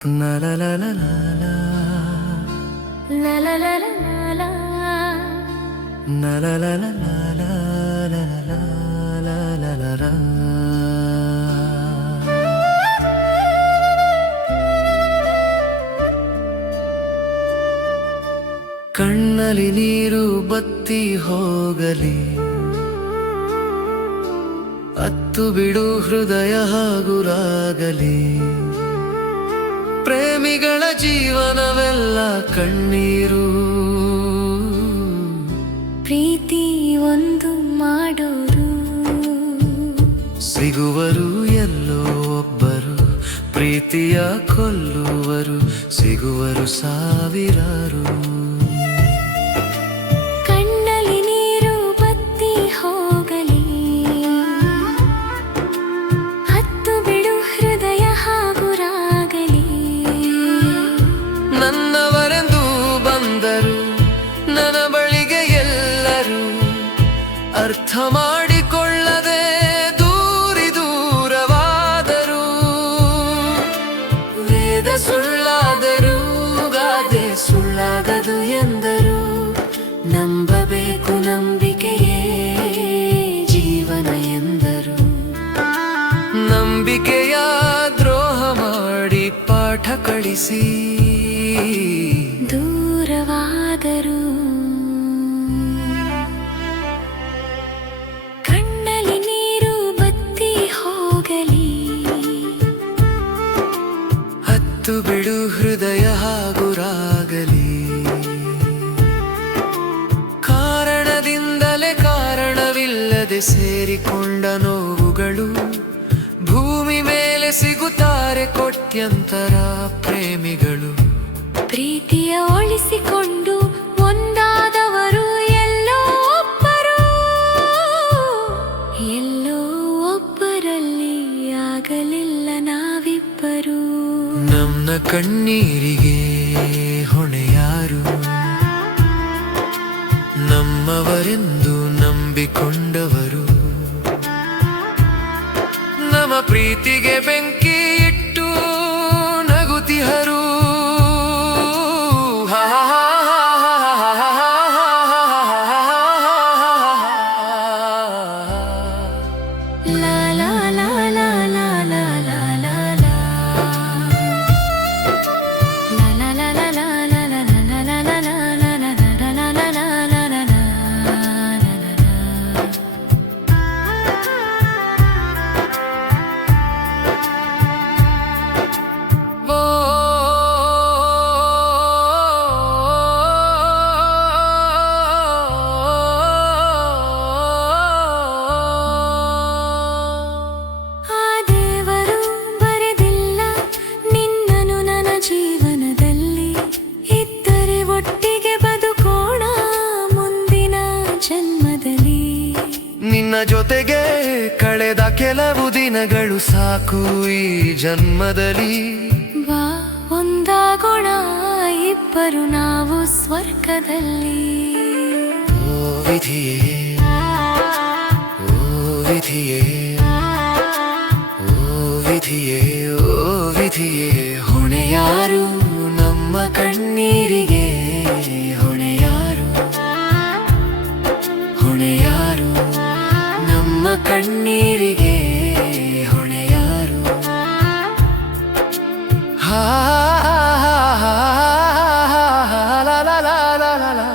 La la la la la la La la la la la la la la la la la la la la la la. ಕಣ್ಣಲ್ಲಿ ನೀರು ಬತ್ತಿ ಹೋಗಲಿ, ಅತ್ತು ಬಿಡು ಹೃದಯ ಹಗುರಾಗಲಿ. ಪ್ರೇಮಿಗಳ ಜೀವನವೆಲ್ಲ ಕಣ್ಣೀರು, ಪ್ರೀತಿ ಒಂದು ಮಾಡೋರು. ಸಿಗುವರು ಎಲ್ಲೋ ಒಬ್ಬರು, ಪ್ರೀತಿಯ ಕೊಲ್ಲುವರು, ಸಿಗುವರು ಸಾವಿರಾರು. ಕಣ್ಣಲ್ಲಿ ನೀರು ಬತ್ತಿ ಹೋಗಲಿ, ಹತ್ತು ಬಿಡು ಹೃದಯ ಹಗುರಾಗಲಿ. ನನ್ನವರೆಂದು ಬಂದರು ನನ್ನ ಬಳಿಗೆ ಎಲ್ಲರೂ, ಅರ್ಥ ಮಾಡಿಕೊಳ್ಳದೆ ದೂರಿ ದೂರವಾದರು. ವೇದ ಸುಳ್ಳಾದರೂ ಗಾದೆ ಸುಳ್ಳಾಗದು ಎಂದರು. ನಂಬಬೇಕು ನಂಬಿಕೆಯೇ ಜೀವನ ಎಂದರು. ನಂಬಿಕೆಯ ದ್ರೋಹ ಮಾಡಿ ಪಾಠ ಕಳಿಸಿ ದೂರವಾದರು. ಕಣ್ಣಲ್ಲಿ ನೀರು ಬತ್ತಿ ಹೋಗಲಿ, ಹತ್ತು ಬಿಡು ಹೃದಯ ಹಗುರಾಗಲಿ. ಕಾರಣದಿಂದಲೇ ಕಾರಣವಿಲ್ಲದೆ ಸೇರಿಕೊಂಡ ನೋವುಗಳು, ಭೂಮಿ ಮೇಲೆ ಸಿಗುತ್ತಾರೆ ಕೋಟ್ಯಂತರ ಪ್ರೇಮಿಗಳು. ಪ್ರೀತಿಯ ಉಳಿಸಿಕೊಂಡು ಒಂದಾದವರು ಎಲ್ಲೋ ಒಬ್ಬರು, ಎಲ್ಲೋ ಒಬ್ಬರಲ್ಲಿ ಆಗಲಿಲ್ಲ ನಾವಿಬ್ಬರು. ನಮ್ಮ ಕಣ್ಣೀರಿಗೆ ಹೊಣೆಯಾರು, ನಮ್ಮವರೆಂದು ನಂಬಿಕೊಂಡವರು. ನಮ್ಮ ಪ್ರೀತಿಗೆ ಬೆಂಕಿ ಇಟ್ಟು ನಗುತ್ತಿಹರು. ಲಾ ಲಾ ಲಾ ಲಾ ಲಾ ಲಾ ಲಾ ಲಾ ಲಾ. ಲಾ ಲಾ ಲಾ ಲಾ ಲಾ ಲಾ ಲಾ ಲಾ ಲಾ ಲಾ ಲಾ ಲಾ ಲಾ ಲಾ ಲಾ ಲಾ ಲಾ ಲಾ ಲಾ. ಆ ದೇವರು ಬರೆದಿಲ್ಲ ನಿನ್ನನು ನನ್ನ ಜೀವನದಲ್ಲಿ, ಇದ್ದರೆ ಒಟ್ಟಿಗೆ ಬದುಕೋಣ ಮುಂದಿನ ಜನ್ಮದಲ್ಲಿ. ನಿನ್ನ ಜೊತೆಗೆ ಕಳೆದ ಕೆಲವು ದಿನಗಳು ಸಾಕು ಈ ಜನ್ಮದಲ್ಲಿ. ಬಾ ಒಂದಾಗೋಣ ಇಬ್ಬರು ನಾವು ಸ್ವರ್ಗದಲ್ಲಿ. ಓ ವಿಧಿಯೇ, ಓ ವಿಧಿಯೇ, ಓ ವಿಧಿಯೇ, ಓ ವಿಧಿಯೇ. ಹೊಣೆಯಾರು ನಮ್ಮ ಕಣ್ಣೀರಿಗೆ, ಹೊಣೆಯಾರು, ಹೊಣೆಯಾರು ನಮ್ಮ ಕಣ್ಣೀರಿಗೆ, ಹೊಣೆಯಾರು. ಹಾ ಲಾ ಲಾ ಲಾ ಲಾ ಲಾ.